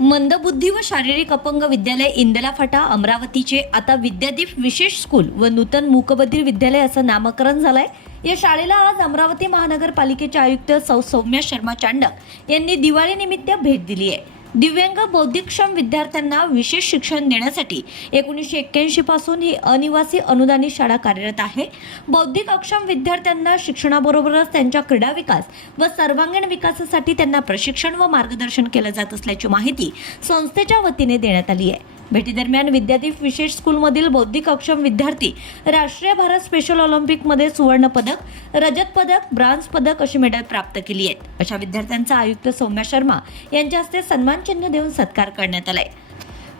मंदबुद्धी व शारीरिक अपंग विद्यालय इंदला फाटा अमरावतीचे आता विद्यादीप विशेष स्कूल व नूतन मूकबधीर विद्यालय असं नामकरण झालंय. या शाळेला आज अमरावती महानगरपालिकेचे आयुक्त सौ सौम्या शर्मा चांडक यांनी दिवाळीनिमित्त भेट दिली आहे दिव्यांग बौद्धिकक्षम विद्यार्थ्यांना विशेष शिक्षण देण्यासाठी एकोणीसशे एक्क्याऐंशी पासून ही अनिवासी अनुदानित शाळा कार्यरत आहे. बौद्धिक अक्षम विद्यार्थ्यांना शिक्षणाबरोबरच त्यांच्या क्रीडा विकास व सर्वांगीण विकासासाठी त्यांना प्रशिक्षण व मार्गदर्शन केलं जात असल्याची माहिती संस्थेच्या वतीने देण्यात आली आहे. भेटीदरम्यान विद्यार्थी विशेष स्कूलमधील बौद्धिक अक्षम विद्यार्थी राष्ट्रीय भारत स्पेशल ऑलिम्पिकमध्ये सुवर्ण पदक रजत पदक ब्रांज पदक अशी मेडल प्राप्त केली आहेत. अशा विद्यार्थ्यांचा आयुक्त सौम्या शर्मा यांच्या हस्ते सन्मानचिन्ह देऊन सत्कार करण्यात आलाय.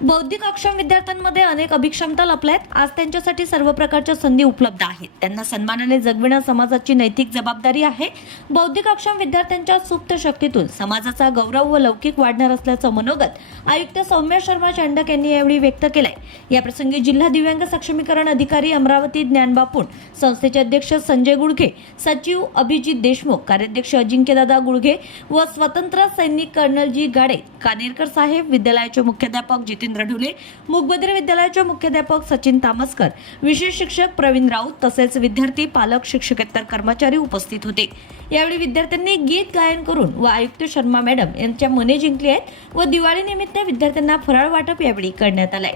बौद्धिक अक्षम विद्यार्थ्यांमध्ये अनेक अभिक्षमता लपल्या आहेत आज त्यांच्यासाठी सर्व प्रकारच्या संधी उपलब्ध आहेत. त्यांना सन्मानाने जगविणं समाजाची नैतिक जबाबदारी आहे. बौद्धिक अक्षम विद्यार्थ्यांच्या सुप्त शक्तीतून समाजाचा गौरव व लौकिक वाढणार असल्याचं मनोगत आयुक्त सौम्या शर्मा चांडक यांनी यावेळी व्यक्त केलंय. याप्रसंगी जिल्हा दिव्यांग सक्षमीकरण अधिकारी अमरावती ज्ञानबापून संस्थेचे अध्यक्ष संजय गुडघे सचिव अभिजित देशमुख कार्याध्यक्ष अजिंक्यदादा गुडघे व स्वतंत्र सैनिक कर्नलजी गाडे कानेरकर साहेब विद्यालयाचे मुख्याध्यापक जितेंद्र ढोले मुकबधीर विद्यालयाचे मुख्याध्यापक सचिन तामसकर विशेष शिक्षक प्रवीण राऊत तसेच विद्यार्थी पालक शिक्षकेतर कर्मचारी उपस्थित होते. यावेळी विद्यार्थ्यांनी गीत गायन करून व आयुक्त शर्मा मॅडम यांच्या मने जिंकली आहेत व दिवाळीनिमित्त विद्यार्थ्यांना फराळ वाटप यावेळी करण्यात आलाय.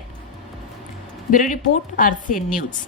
Bureau report RCN news.